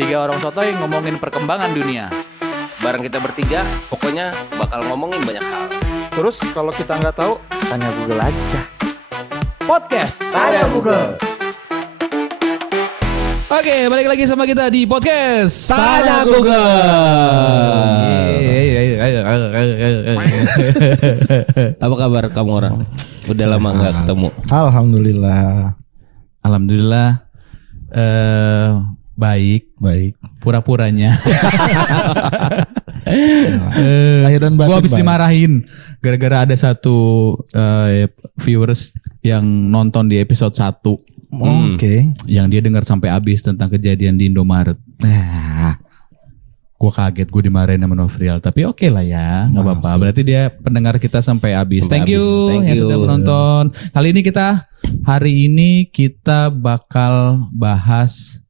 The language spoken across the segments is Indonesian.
Tiga orang sotoy ngomongin perkembangan dunia. Bareng kita bertiga, pokoknya bakal ngomongin banyak hal. Terus kalau kita nggak tahu, Tanya Google aja. Podcast Tanya Google. Oke, balik lagi sama kita di podcast Tanya Google. Apa kabar kamu orang? Udah lama nggak ketemu. alhamdulillah. Alhamdulillah baik pura-puranya. Lahir dan batin. Gue habis baik. dimarahin gara-gara ada satu viewers yang nonton di episode 1 Oke. yang dia dengar sampai habis tentang kejadian di Indomaret. Nah, gue kaget gue dimarahin sama Novrial. Tapi oke lah ya, nggak apa-apa. Berarti dia pendengar kita sampai habis. Sampai Thank you habis. yang sudah menonton. Hari ini kita bakal bahas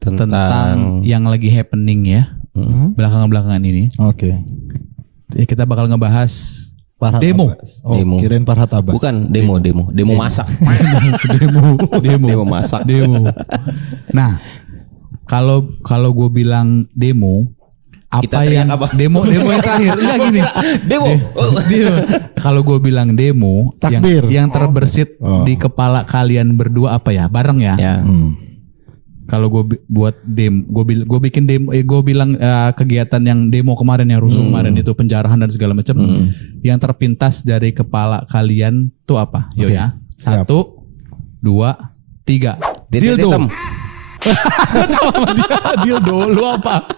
tentang yang lagi happening ya belakangan ini. Oke. Ya, kita bakal ngebahas Farhat Demo. Abbas. Oh, Demo. kirain Farhat Abbas. Bukan demo masak. demo masak. Nah, kalau gue bilang demo, Kita apa teriak yang apa? demo yang terakhir enggak gini. Demo. Kalau gue bilang demo, Takbir. yang terbersit Oh. di kepala kalian berdua apa ya? Bareng ya. Ya. Kalau gue buat demo, gue bikin demo, gue bilang kegiatan yang demo kemarin, yang rusuh kemarin itu penjarahan dan segala macam, yang terpintas dari kepala kalian tuh apa? Yo Oke, ya, siap. 1, 2, 3. Titik hitam. Sama dia, dildo. Lu apa?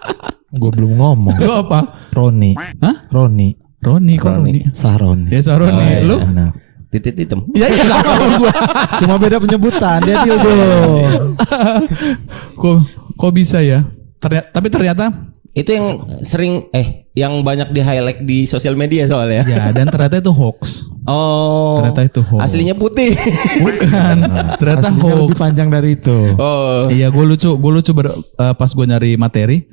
Gue belum ngomong. Lu apa? Roni. Hah? Roni. Roni, kok Roni. Roni? Sahroni. Ya Saroni, iya. lu? Nah, Titik hitam. Ya sama gua. cuma beda penyebutan. Dia dildo. Kok bisa ya? Tapi ternyata Itu yang sering yang banyak di highlight di sosial media soalnya. ya, dan ternyata itu hoax. Oh. Ternyata itu hoax. Aslinya putih. Bukan. Ternyata Aslinya lebih hoax. panjang dari itu. Oh. Iya, gue lucu pas gue nyari materi,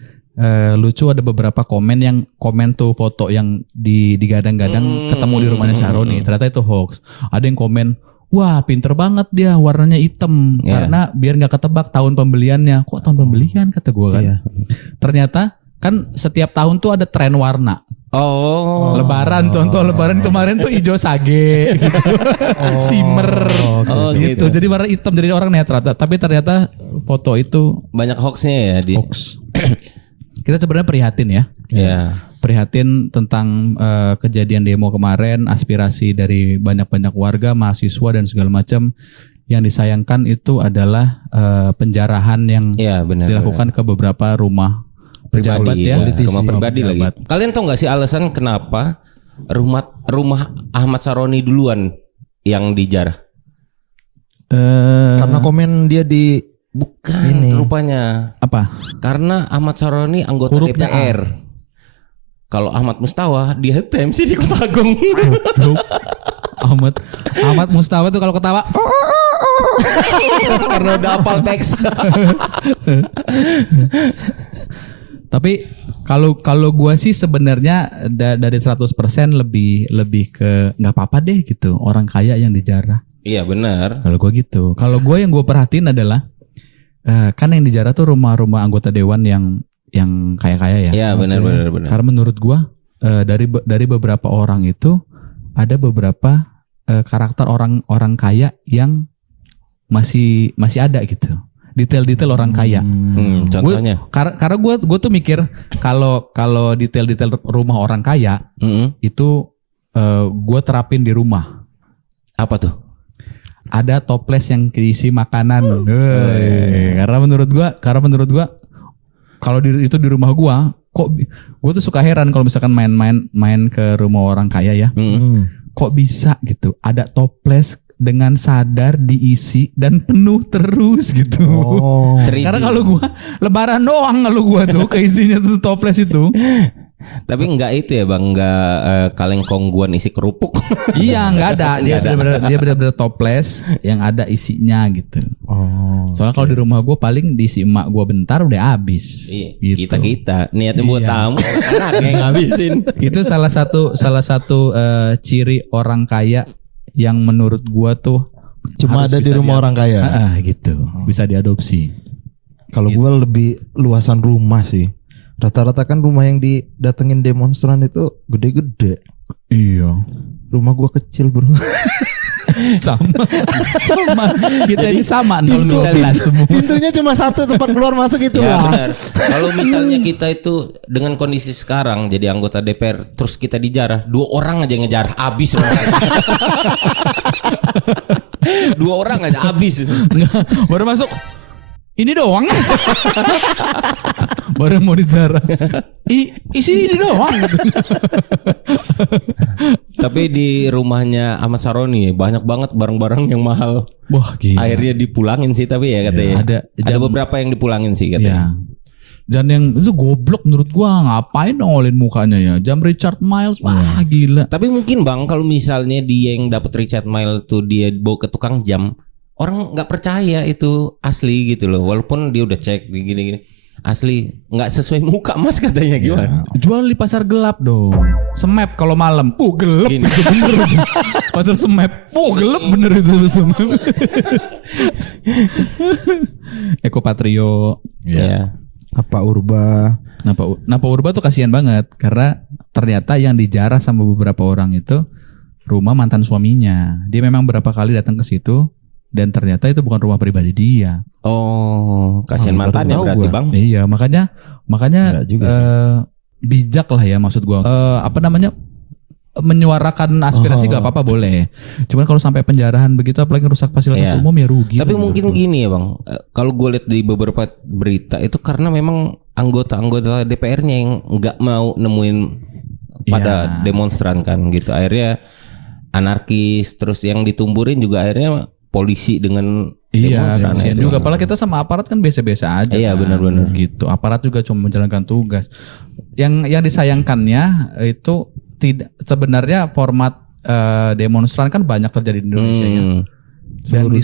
lucu ada beberapa komen tuh foto yang digadang-gadang ketemu di rumahnya Syaroni. Ternyata itu hoax. Ada yang komen, wah pinter banget dia, warnanya hitam Iya. karena biar nggak ketebak tahun pembeliannya. Kok tahun pembelian kata gue kan? Iya. Ternyata kan setiap tahun tuh ada tren warna. Oh. Lebaran, contoh Lebaran kemarin tuh hijau sage, gitu. Simmer, Oh, gitu. gitu. Jadi warna hitam, jadi orang netral. Tapi ternyata foto itu Banyak hoaxnya ya di. hoax. Kita sebenarnya prihatin ya, Ya. prihatin tentang kejadian demo kemarin, aspirasi dari banyak-banyak warga, mahasiswa dan segala macam. Yang disayangkan itu adalah penjarahan yang Iya benar. dilakukan ke beberapa rumah pejabat pribadi ya, rumah pribadi lagi. pejabat. Kalian tahu nggak sih alasan kenapa rumah Ahmad Saroni duluan yang dijarah? Karena komen dia di Bukan Ini. rupanya. Apa? Karena Ahmad Saroni anggota Hurufnya DPR. Kalau Ahmad Mustawa dia TMC di Kepagung. Ahmad Mustafa tuh kalau ketawa Karena udah hafal teks. Tapi kalau gua sih sebenarnya dari 100% lebih ke nggak apa-apa deh gitu, orang kaya yang dijarah. Iya benar. Kalau gua gitu. Kalau gua yang gua perhatiin adalah kan yang dijarah tuh rumah-rumah anggota dewan yang kaya-kaya ya. Iya benar. Karena menurut gua dari beberapa orang itu ada beberapa karakter orang kaya yang masih ada gitu. Detail-detail orang kaya. Contohnya. Karena gue tuh mikir kalau detail-detail rumah orang kaya itu gue terapin di rumah. Apa tuh? Ada toples yang diisi makanan. Karena menurut gue kalau itu di rumah gue tuh suka heran kalau misalkan main ke rumah orang kaya ya. Kok bisa gitu? Ada toples dengan sadar diisi dan penuh terus gitu. Oh. Karena kalau gua lebaran doang kalau gua tuh keisinya tuh toples itu. Tapi enggak itu ya bang, enggak kaleng kongguan isi kerupuk. Iya nggak ada. Dia benar-benar toples yang ada isinya gitu. Oh. Soalnya kalau di rumah gua paling diisi emak gua bentar udah habis. Iya, Gitu. kita niatnya buat Iya. tamu, anaknya ngabisin. Itu salah satu ciri orang kaya yang menurut gua tuh Cuma harus ada di bisa rumah orang kaya. gitu. Bisa diadopsi. Kalau gue lebih luasan rumah sih. Rata-rata kan rumah yang didatengin demonstran itu gede-gede. Iya. Rumah gue kecil bro. Sama. Kita ini sama nol misalnya semua. Pintunya cuma satu, tempat keluar masuk itu Ya lah. benar. Kalau misalnya kita itu dengan kondisi sekarang jadi anggota DPR terus kita dijarah, 2 orang aja yang ngejarah habis. 2 orang aja habis. Baru masuk. Ini doang. Baru mau dijarah. Isi ini doang. Tapi di rumahnya Ahmad Saroni banyak banget barang-barang yang mahal. Wah gila. Akhirnya dipulangin sih tapi ya katanya. Ada beberapa yang dipulangin sih katanya. Ya. Dan yang itu goblok menurut gua, ngapain nongolin mukanya ya? Jam Richard Miles, wah gila. Tapi mungkin Bang kalau misalnya dia yang dapat Richard Mille tuh dia bawa ke tukang jam, orang nggak percaya itu asli gitu loh. Walaupun dia udah cek gini-gini, asli nggak sesuai muka Mas katanya gimana? Jual di pasar gelap dong. Semap kalau malam. Gelap Gini. itu bener. Pasar semap. Gelap bener itu semap. Eko Patrio. Ya. Apa Urba? Napa Urba tuh kasihan banget karena ternyata yang dijarah sama beberapa orang itu rumah mantan suaminya. Dia memang berapa kali datang ke situ dan ternyata itu bukan rumah pribadi dia. Oh, kasihan baru mantannya tahu berarti gua. Bang. Iya, makanya Enggak juga bijak lah ya maksud gua. Menyuarakan aspirasi gak apa-apa boleh. Cuman kalau sampai penjarahan begitu apalagi rusak fasilitas Iya. umum ya rugi. Tapi lah mungkin menurut gua. gini ya Bang, kalau gue lihat di beberapa berita itu karena memang anggota-anggota DPR-nya yang nggak mau nemuin pada Iya. demonstran kan gitu. Akhirnya anarkis, terus yang ditumburin juga akhirnya polisi dengan Iya, demonstran. kasihan itu. juga. Apalagi kita sama aparat kan biasa-biasa aja. Iya, kan. benar-benar. Gitu. Aparat juga cuma menjalankan tugas. Yang disayangkannya itu tidak sebenarnya format demonstran kan banyak terjadi di Indonesia ya. Dan Seluruh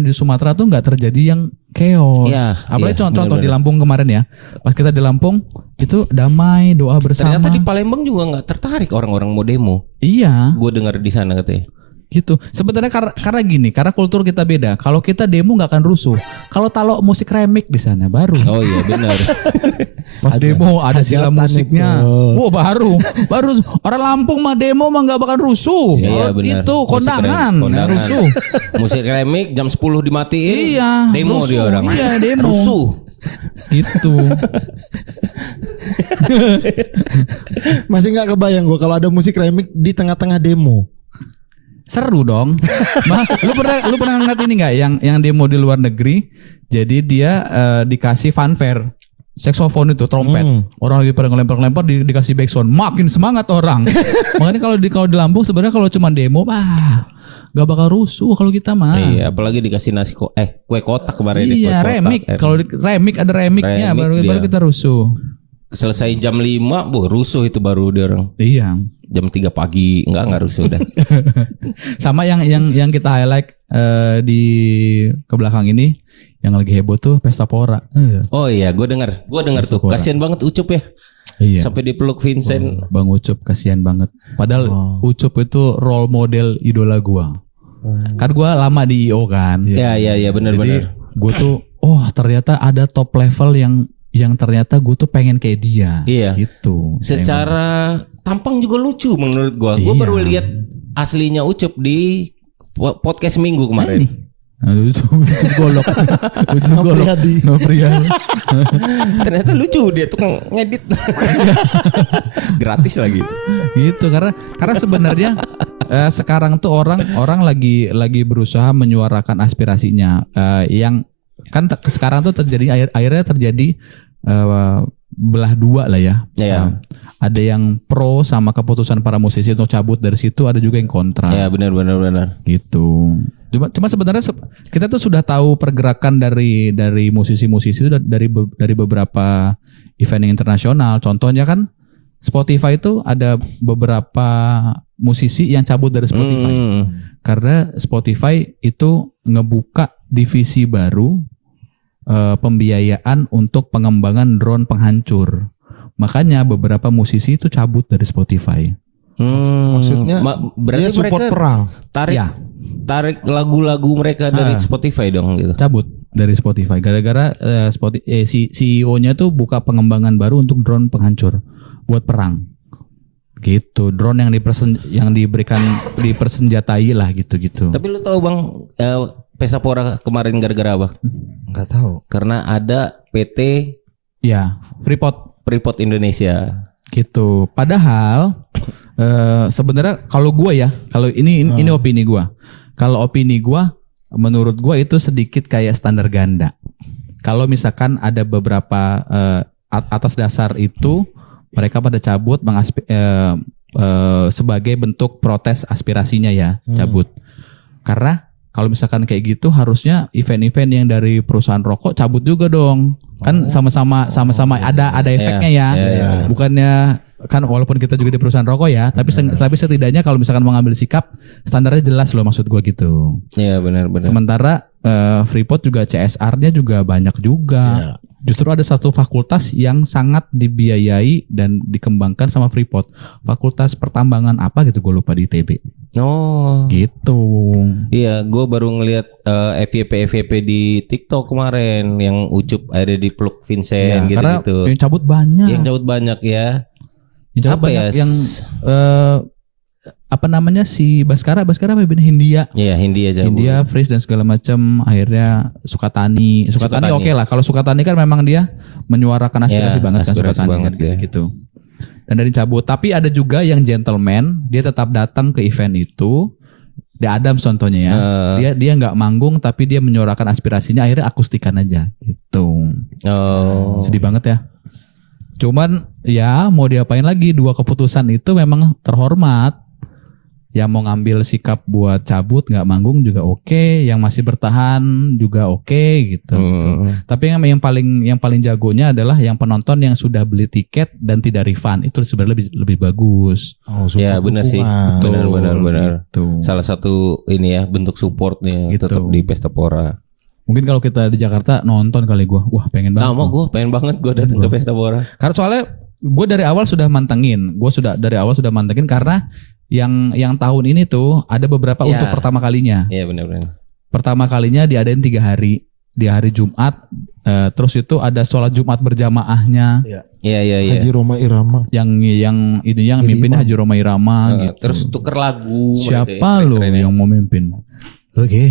di Sumatera tuh nggak terjadi yang chaos. Iya, Apalagi iya, contoh di benar-benar. Lampung kemarin ya. Pas kita di Lampung itu damai, doa bersama. Ternyata di Palembang juga nggak tertarik orang-orang mau demo. Iya. Gue dengar di sana katanya. Gitu. Sebenarnya karena gini, karena kultur kita beda. Kalau kita demo nggak akan rusuh. Kalau taruh musik remik di sana baru. Oh iya benar. Pas demo ada sila hajatan musiknya. itu. Wah baru orang Lampung mah demo mah nggak bakal rusuh. Iya Kalau benar. itu Musik kondangan, kondangan. rusuh. Musik remik jam 10 dimatiin. Iya, Demo rusuh. dia orang. Iya, demo. Rusuh. Gitu. Masih nggak kebayang gue kalau ada musik remix di tengah-tengah demo. Seru dong. Lu pernah ngeliat ini nggak yang demo di luar negeri? Jadi dia dikasih fanfare. Saxophone itu trompet. Orang lagi pada ngelempar-ngelempar dikasih backsound. Makin semangat orang. Makanya kalau di Lampung sebenarnya kalau cuma demo gak bakal rusuh kalau kita mah. Iya, apalagi dikasih kue kotak kemarin kue Iya, kotak. remik. Kalau remik ada remiknya Remik baru dia. kita rusuh. Selesai jam 5, rusuh itu baru dia orang. Iya. Jam 3 pagi enggak rusuh dah. Sama yang kita highlight di ke belakang ini yang lagi heboh tuh Pesta Pora. Oh iya, gue dengar tuh. Pora. Kasian banget Ucup ya. Iya. Sampai dipeluk Vincent. Bang Ucup kasihan banget. Padahal Ucup itu role model idola gua. Kan gua lama di IO kan. Iya benar-benar. Jadi gua tuh ternyata ada top level yang ternyata gue tuh pengen kayak dia. Iya. Gitu. Secara tampang juga lucu menurut gua. Gua Iya. baru lihat aslinya Ucup di podcast Minggu kemarin. Ucup golok. Ucup golok. Priyadi. No Priyadi. Ternyata lucu dia tukang ngedit. Gratis lagi. Gitu karena sebenarnya sekarang tuh orang lagi berusaha menyuarakan aspirasinya yang kan sekarang tuh terjadi akhirnya terjadi belah dua lah ya. Iya. Ada yang pro sama keputusan para musisi untuk cabut dari situ, ada juga yang kontra. Ya benar. Gitu. Cuma sebenarnya kita tuh sudah tahu pergerakan dari musisi-musisi itu dari beberapa event internasional. Contohnya kan Spotify itu ada beberapa musisi yang cabut dari Spotify. Karena Spotify itu ngebuka divisi baru pembiayaan untuk pengembangan drone penghancur. Makanya beberapa musisi itu cabut dari Spotify. Maksudnya berarti dia support mereka perang. tarik Ya. tarik lagu-lagu mereka dari Spotify dong gitu. Cabut. Dari Spotify. Gara-gara si CEO-nya tuh buka pengembangan baru untuk drone penghancur buat perang. Gitu, drone yang dipersenjatai lah gitu-gitu. Tapi lu tahu Bang, Pesta Pora kemarin gara-gara apa? Nggak tahu. Karena ada PT Ya, Freeport Indonesia. gitu. Padahal sebenarnya kalau gue ya, kalau ini opini gue. Kalau opini gue, menurut gue itu sedikit kayak standar ganda. Kalau misalkan ada beberapa atas dasar itu mereka pada cabut sebagai bentuk protes aspirasinya ya, cabut. Karena kalau misalkan kayak gitu harusnya event-event yang dari perusahaan rokok cabut juga dong. Kan sama-sama ada efeknya ya. Bukannya kan walaupun kita juga di perusahaan rokok ya, tapi setidaknya kalau misalkan mau ngambil sikap standarnya jelas loh, maksud gua gitu. Iya benar. Sementara Freeport juga CSR-nya juga banyak juga. Justru ada satu fakultas yang sangat dibiayai dan dikembangkan sama Freeport. Fakultas pertambangan apa gitu, gue lupa, di ITB. Oh. Gitu. Iya, gue baru ngelihat FYP di TikTok kemarin yang Ucup ada di Pluk Vincent Karena gitu-gitu. yang cabut banyak. Yang cabut banyak ya. Yang cabut Apa banyak ya? yang apa namanya si Baskara apa Hindia. Iya, Hindia cabut. Hindia, Freeze dan segala macam, akhirnya Sukatani oke lah. Kalau Sukatani kan memang dia menyuarakan aspirasi banget kan, aspirasi Sukatani banget kan gitu. Dan dari cabut, tapi ada juga yang gentleman, dia tetap datang ke event itu. Di Adams contohnya ya. Dia nggak manggung tapi dia menyuarakan aspirasinya, akhirnya akustikan aja gitu. Oh. Sedih banget ya. Cuman ya mau diapain lagi, dua keputusan itu memang terhormat. Yang mau ngambil sikap buat cabut nggak manggung juga oke, yang masih bertahan juga oke gitu. Tapi yang paling jagonya adalah yang penonton yang sudah beli tiket dan tidak refund, itu sebenarnya lebih bagus. Ya benar sih. Benar. Gitu. Salah satu ini ya bentuk supportnya Gitu. tetap di Pesta Pora. Mungkin kalau kita di Jakarta nonton kali gue, wah pengen banget. Sama gue pengen banget gue datang ke Pesta Pora. Karena soalnya gue dari awal sudah mantengin, karena yang tahun ini tuh ada beberapa untuk pertama kalinya. Iya benar. Pertama kalinya diadain 3 hari, di hari Jumat, terus itu ada sholat Jumat berjamaahnya. Iya. Haji Roma Irama. Yang mimpinnya Haji Roma Irama. Gitu. Terus tuker lagu. Siapa lo yang mau mimpin? Oke.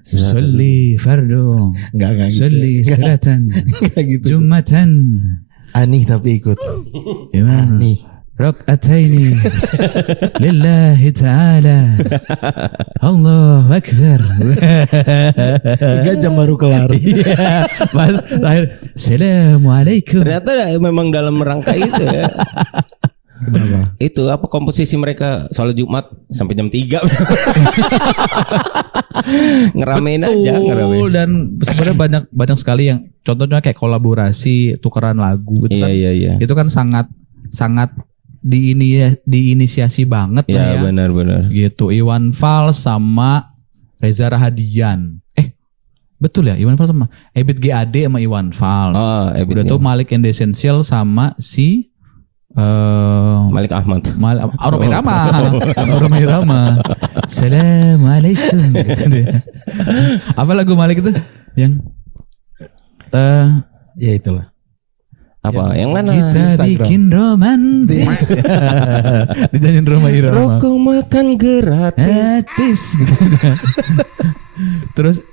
Sholli fardu. Enggak gitu. Sholli salatan. Enggak gitu. Jumatan. Aneh tapi ikut. Gimana? Nih. ركعتين لله تعالى الله أكبر 3 jam baru kelar. Iya, pas terakhir Assalamualaikum. Ternyata memang dalam rangka itu ya. Kenapa? Itu apa komposisi mereka sholat Jumat sampai jam 3. Ngeramein aja. Dan sebenarnya banyak sekali yang contohnya kayak kolaborasi tukeran lagu itu kan. Iya. Itu kan sangat diinisiasi banget lah ya. Benar. Gitu. Iwan Fals sama Reza Rahadian. Betul ya, Iwan Fals sama Ebit GAD sama Iwan Fals. Udah tuh Malik and the Essential sama si Malik Ahmad. Romai Rama. Assalamualaikum gitu deh. Apa lagu Malik itu? Yang Ya itulah. Apa? Yang mana? Kita Instagram. bikin romantis. Dijanjiin Romai Rama. Rokok makan gratis. Terus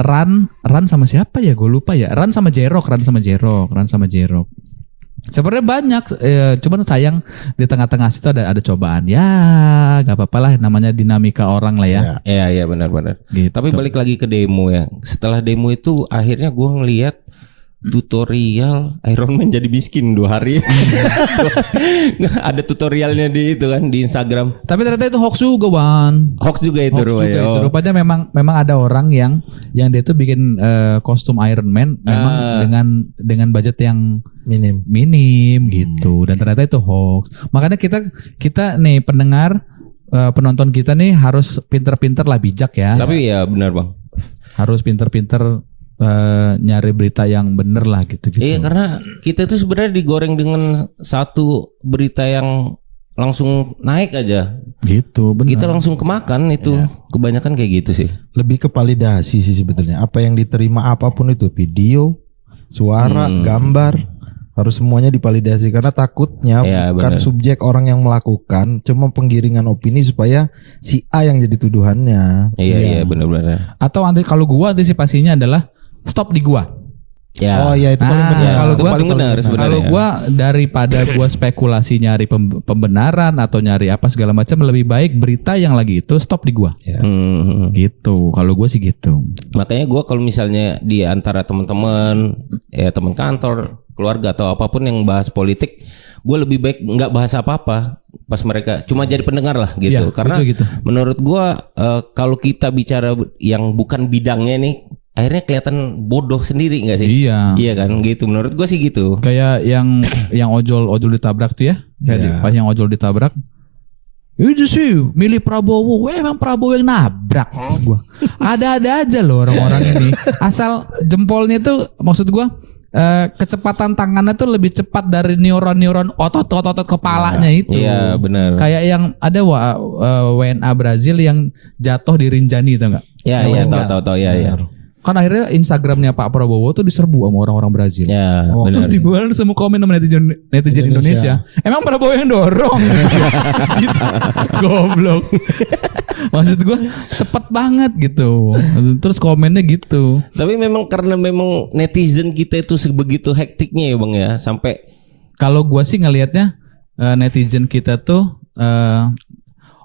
Ran sama siapa ya? Gue lupa ya. Ran sama Jerok. Sebenarnya banyak, cuman sayang di tengah-tengah situ ada cobaan. Ya, nggak apa-apa lah, namanya dinamika orang lah ya. Iya benar. Gitu. Tapi balik lagi ke demo ya. Setelah demo itu akhirnya gue ngelihat tutorial Iron Man jadi miskin 2 hari. Ada tutorialnya di itu kan di Instagram. Tapi ternyata itu hoax juga, Wan. Hoax juga itu rupanya. Rupanya memang ada orang yang dia tuh bikin kostum Iron Man memang dengan budget yang minim gitu, dan ternyata itu hoax. Makanya kita nih pendengar, penonton kita nih harus pinter-pinter lah, bijak ya. Tapi ya benar Bang. Harus pinter-pinter nyari berita yang bener lah gitu. Iya, karena kita tuh sebenarnya digoreng dengan satu berita yang langsung naik aja. Gitu, benar. Kita langsung kemakan itu. Kebanyakan kayak gitu sih. Lebih ke validasi sih sebetulnya. Apa yang diterima apapun itu, video, suara, gambar, harus semuanya divalidasi karena takutnya Ya, bukan benar. subjek orang yang melakukan, cuma penggiringan opini supaya si A yang jadi tuduhannya. Iya benar-benar. Atau kalau gua antisipasinya adalah stop di gua. Ya. Oh ya itu paling Nah, benar. kalau itu gua- paling benar sebenarnya. Kalau gua daripada gua spekulasi nyari pembenaran atau nyari apa segala macam, lebih baik berita yang lagi itu stop di gua. Gitu. Kalau gua sih gitu. Makanya gue kalau misalnya di antara teman-teman, ya teman kantor, keluarga atau apapun yang bahas politik, gue lebih baik nggak bahas apa-apa pas mereka cuma jadi pendengar lah gitu. Iya, Karena betul gitu. menurut gue kalau kita bicara yang bukan bidangnya nih, akhirnya kelihatan bodoh sendiri nggak sih? Iya. Iya kan, gitu. Menurut gue sih gitu. Kayak yang ojol ditabrak tuh ya. Kayak pas yang ojol ditabrak. Itu sih milih Prabowo. Emang Prabowo yang nabrak gua. Ada-ada aja loh orang-orang ini. Asal jempolnya tuh maksud gua kecepatan tangannya tuh lebih cepat dari neuron otot kepalanya itu. Iya benar. Kayak yang ada WNA Brazil yang jatuh di Rinjani tau nggak? Iya tahu ya. Kan akhirnya Instagramnya Pak Prabowo tuh diserbu sama orang-orang Brazil. Ya Terus benar. dibuat semua komen sama netizen Indonesia. Emang Prabowo yang dorong? Gitu. Goblok. Maksud gue cepet banget gitu. Terus komennya gitu. Tapi memang karena memang netizen kita itu sebegitu hektiknya ya bang ya, sampai Kalau gue sih ngelihatnya netizen kita tuh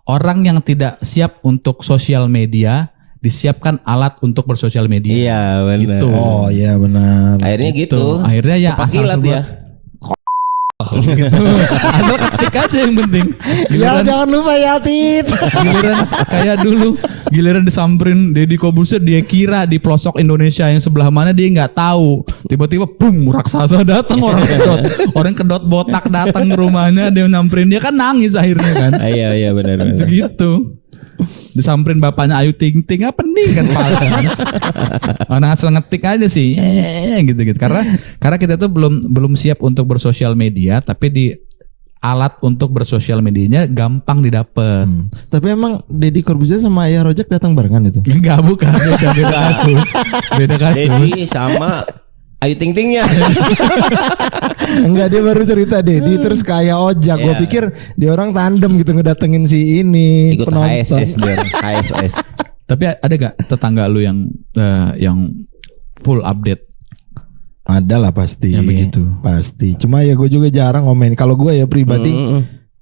orang yang tidak siap untuk sosial media disiapkan alat untuk bersosial media. iya benar. Gitu. Oh iya benar. Akhirnya gitu. Akhirnya ya cepat asal kilat sebut ya. gitu. Asal ketik aja yang penting. Ya jangan lupa ya Tit. Giliran kayak dulu, giliran disamperin Deddy Corbuzier, dia kira di pelosok Indonesia yang sebelah mana dia nggak tahu. Tiba-tiba boom, raksasa datang, orang kedot botak datang ke rumahnya, dia nyamperin, dia kan nangis akhirnya kan. Iya benar. Gitu. Disamperin bapaknya Ayu Ting Ting, apa pening kan pala kan. Orang asal ngetik aja sih, gitu. Karena kita tuh belum siap untuk bersosial media, tapi di alat untuk bersosial medianya gampang didapat. Tapi emang Deddy Corbuzier sama Ayah Rojak datang barengan itu. Enggak, bukan, beda kasus. Beda kasus. Dedi sama Ayu Ting Tingnya. Enggak, dia baru cerita Deddy terus ke Ayah Ojak. Gue Iya. pikir dia orang tandem gitu ngedatengin si ini Ikut HSS dia, HSS. Tapi ada gak tetangga lu yang full update? Ada lah pasti. Ya, begitu. Pasti. Cuma ya gue juga jarang ngomen. Kalau gue ya pribadi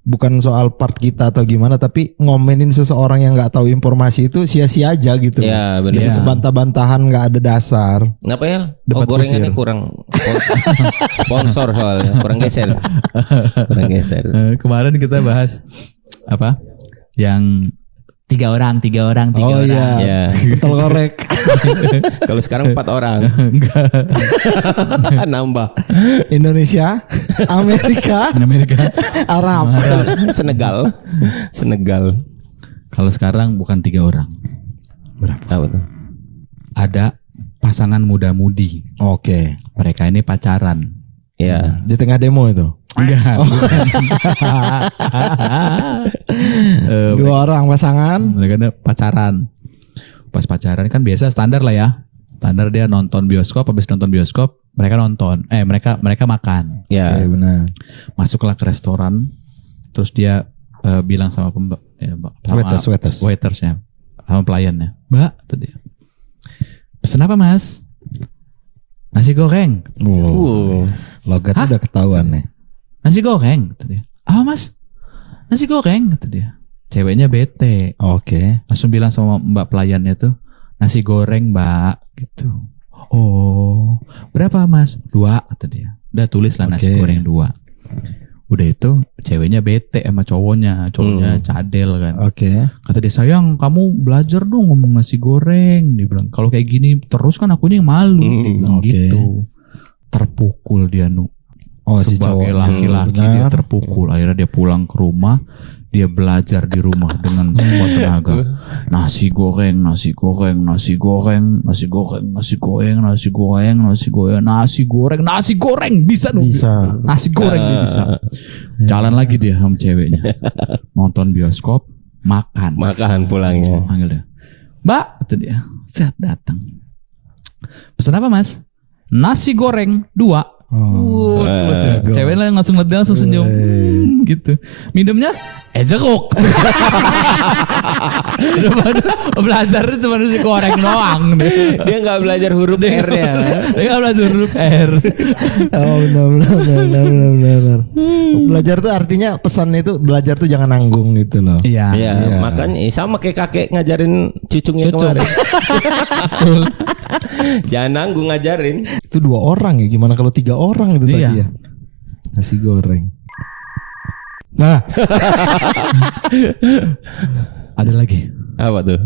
bukan soal part kita atau gimana, tapi ngomenin seseorang yang nggak tahu informasi itu sia-sia aja gitu. Ya benar. Jadi sebantah-bantahan nggak ada dasar. Kenapa ya? Debat Gorengannya kusir. kurang sponsor soalnya, kurang geser. Kemarin kita bahas apa? Yang tiga orang. Oh iya. Ya. Betul korek. Kalau sekarang 4 orang. Nambah. Indonesia, Amerika, Amerika. Arab. Senegal. Kalau sekarang bukan 3 orang. Apa tuh? Ada pasangan muda-mudi. Oke. Mereka ini pacaran. Ya. Di tengah demo itu. Enggak. bukan. Dua orang pasangan. Mereka ada pacaran. Pas pacaran kan biasa standar lah ya. Standar dia nonton bioskop, habis nonton bioskop mereka nonton. Mereka makan. Ya. Oke, benar. Masuklah ke restoran. Terus dia bilang sama waitersnya, sama pelayannya, Mbak, tuh dia. Pesen apa mas? Nasi goreng. Wow. Logatnya udah ketahuan nih. Nasi goreng, kata dia. Ah mas, nasi goreng, kata dia. Ceweknya bete, Oke. langsung bilang sama mbak pelayannya tuh, nasi goreng mbak, gitu. Oh, berapa mas? 2, kata dia. Udah tulis lah nasi Oke. goreng 2. Udah itu ceweknya bete sama cowoknya cadel kan. Oke. Kata dia, sayang kamu belajar dong ngomong nasi goreng. Dia bilang, kalau kayak gini terus kan akunya yang malu. Dia bilang Oke. gitu. Terpukul dia Oh si sebagai cowok. laki-laki dia terpukul. Akhirnya dia pulang ke rumah, dia belajar di rumah dengan sekuat tenaga. Nasi goreng, nasi goreng, nasi goreng, nasi goreng, nasi goreng, nasi goreng, nasi goreng, nasi goreng, nasi goreng bisa dong. Bisa. Nasi goreng dia bisa. Jalan lagi dia sama ceweknya. Nonton bioskop, makan. Makan pulangnya. Panggil dia. Mbak, kata dia. Set datang. Pesan apa mas? Nasi goreng 2. Terus ya, ceweknya langsung ngeliat langsung senyum gitu. Minumnya jeruk. Belajarnya cuma nasi goreng doang. Dia nggak belajar huruf R-nya. Dia nggak belajar huruf R. Oh benar. Belajar tuh artinya pesannya itu belajar tuh jangan nanggung gitu loh. Iya. Iya, makanya sama kayak kakek ngajarin cucunya Cucu. kemarin. Jangan nanggung ngajarin. Itu 2 orang ya, gimana kalau 3 orang itu Iya. tadi ya. Nasi goreng. Nah, Ada lagi? Apa tuh?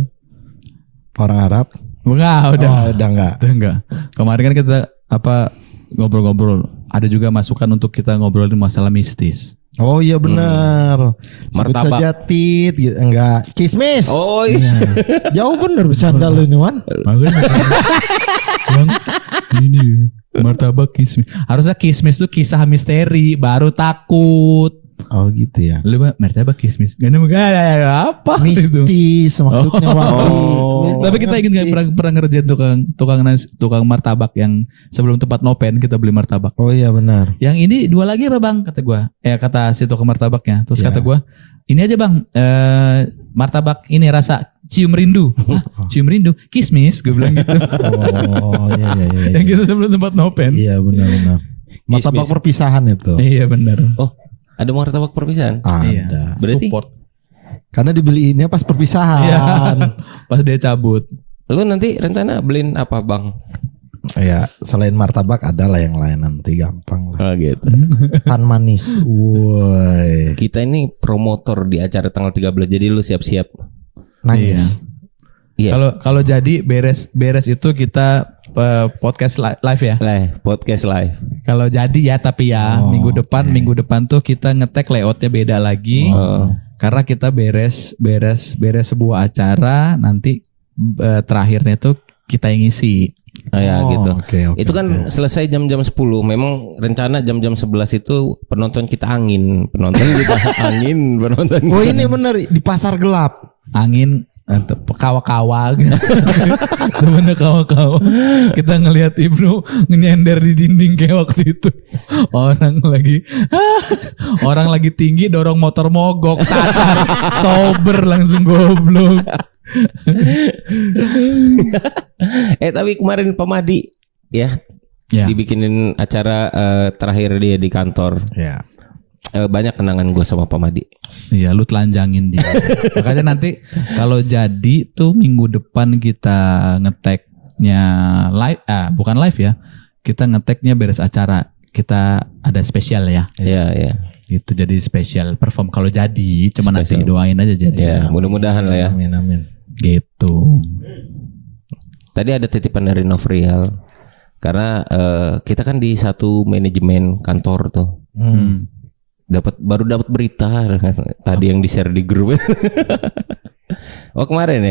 orang Arab. Enggak, udah. Oh, udah enggak. Udah enggak. Kemarin kan kita ngobrol-ngobrol. Ada juga masukan untuk kita ngobrolin masalah mistis. Oh iya benar. Sebut Martabak. saja tit gitu. Enggak. Kismis. Oh iya. Jauh bener bercanda lu ini, Wan. Makanya Bang, ini martabak kismis. Harusnya kismis tuh kisah misteri, baru takut. Oh gitu ya. Lu martabak kismis. Gak ada apa itu. Mistis maksudnya Wan. Oh. Tapi kita ingin pernah ngerjain tukang martabak yang sebelum tempat nopen kita beli martabak. Oh iya benar. Yang ini 2 lagi apa bang? Kata gue. Kata si tukang martabaknya. Terus Ya. kata gue, ini aja bang. Martabak ini rasa cium rindu. Hah? Cium rindu? Kismis? Gue bilang gitu. Oh iya. Yang gitu sebelum tempat nopen. Iya benar. Martabak Kismis. perpisahan itu. Iya benar. Oh, ada martabak perpisahan. Iya. Ada. Berarti- Support. Karena dibeliinnya pas perpisahan. Iya. Pas dia cabut. Lu nanti rencana beliin apa bang? Ya, selain martabak ada lah yang lain nanti gampang lah. Oh gitu. Tan manis. Woi. Kita ini promotor di acara tanggal 13, jadi lu siap-siap. Nangis. Iya. Kalau jadi beres itu kita podcast live ya. Podcast live. Kalau jadi ya tapi ya Oh, minggu depan tuh kita ngetek layoutnya beda lagi. Oh. Karena kita beres sebuah acara nanti terakhirnya tuh kita yang ngisi. Oh ya gitu. Oke. Itu kan selesai jam-jam 10. Memang rencana jam-jam 11 itu penonton kita angin. Penonton Oh ini bener di pasar gelap. Angin kawa-kawa temennya kawa-kawa kita ngelihat Ibnu nyender di dinding kayak waktu itu orang lagi tinggi dorong motor mogok sadar sober langsung goblok. Tapi kemarin Pamadi ya dibikinin acara terakhir dia di kantor. Ya. Banyak kenangan gue sama Pamadi. Iya lu telanjangin dia. Makanya nanti kalau jadi tuh minggu depan kita ngeteknya live, bukan live ya. Kita ngeteknya beres acara. Kita ada spesial ya. Iya. Itu jadi spesial perform kalau jadi. Cuma nanti Spesial. doain aja jadi. Ya, mudah-mudahan lah ya. Amin. Gitu. Tadi ada titipan dari Novrial. Karena kita kan di satu manajemen kantor tuh. Baru dapat berita tadi yang di-share di grup. Oh kemarin.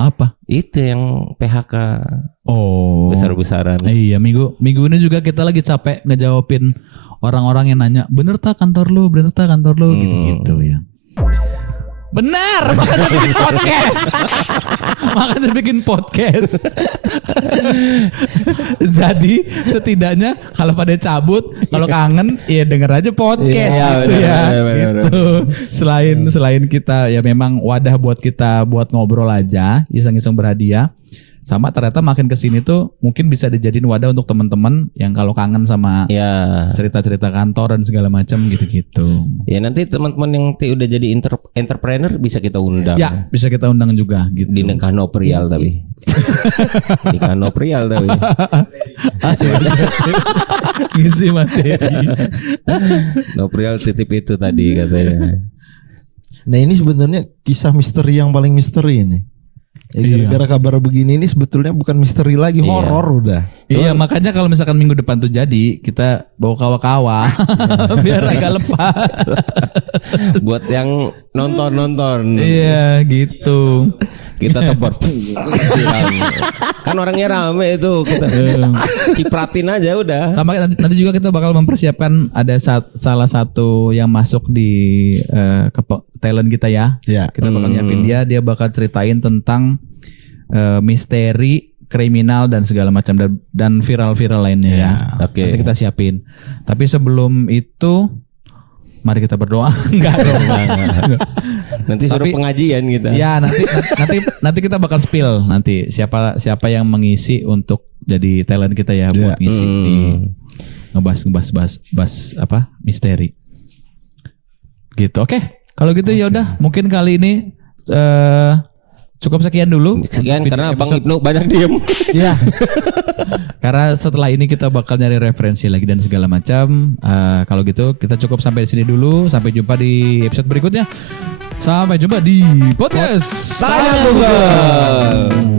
Apa? Itu yang PHK Oh. besar-besaran. Iya minggu ini juga kita lagi capek ngejawabin orang-orang yang nanya bener tak kantor lu gitu-gitu ya. Benar, makanya bikin podcast. Jadi setidaknya kalau pada cabut, kalau kangen ya denger aja podcast Iya, gitu ya. benar. Gitu. Selain kita ya memang wadah buat kita buat ngobrol aja, iseng-iseng berhadiah. Sama ternyata makin kesini tuh mungkin bisa dijadiin wadah untuk teman-teman yang kalau kangen sama Ya. cerita-cerita kantor dan segala macam gitu-gitu. Ya nanti teman-teman yang udah jadi entrepreneur bisa kita undang. Ya bisa kita undang juga gitu. Di Kanoprial tapi. Di Kanoprial tapi. Ngisi materi. Noprial titip itu tadi katanya. Nah ini sebenarnya kisah misteri yang paling misteri ini. Ya, gara-gara kabar begini ini sebetulnya bukan misteri lagi, horor udah. Iya, makanya kalau misalkan minggu depan tuh jadi kita bawa kawa-kawa biar agak lepas. Buat yang nonton. Iya, gitu. Kita tebar siram. Kan orangnya rame itu, kita cipratin aja udah. Sama nanti juga kita bakal mempersiapkan ada salah satu yang masuk di talent kita ya. Ya. Kita bakal nyiapin dia bakal ceritain tentang misteri, kriminal dan segala macam dan viral-viral lainnya ya. Oke. Nanti kita siapin. Tapi sebelum itu mari kita berdoa. Enggak dong. Nanti suruh Tapi- pengajian kita. Ya, nanti kita bakal spill nanti siapa yang mengisi untuk jadi talent kita ya buat ngisi di ngebahas apa misteri. Gitu. Oke. Kalau gitu ya udah mungkin kali ini cukup sekian dulu. Sekian Untuk karena Bang episode- Ibnu banyak diem. Ya. Karena setelah ini kita bakal nyari referensi lagi dan segala macam. Kalau gitu kita cukup sampai di sini dulu. Sampai jumpa di episode berikutnya. Sampai jumpa di podcast Tanya Google.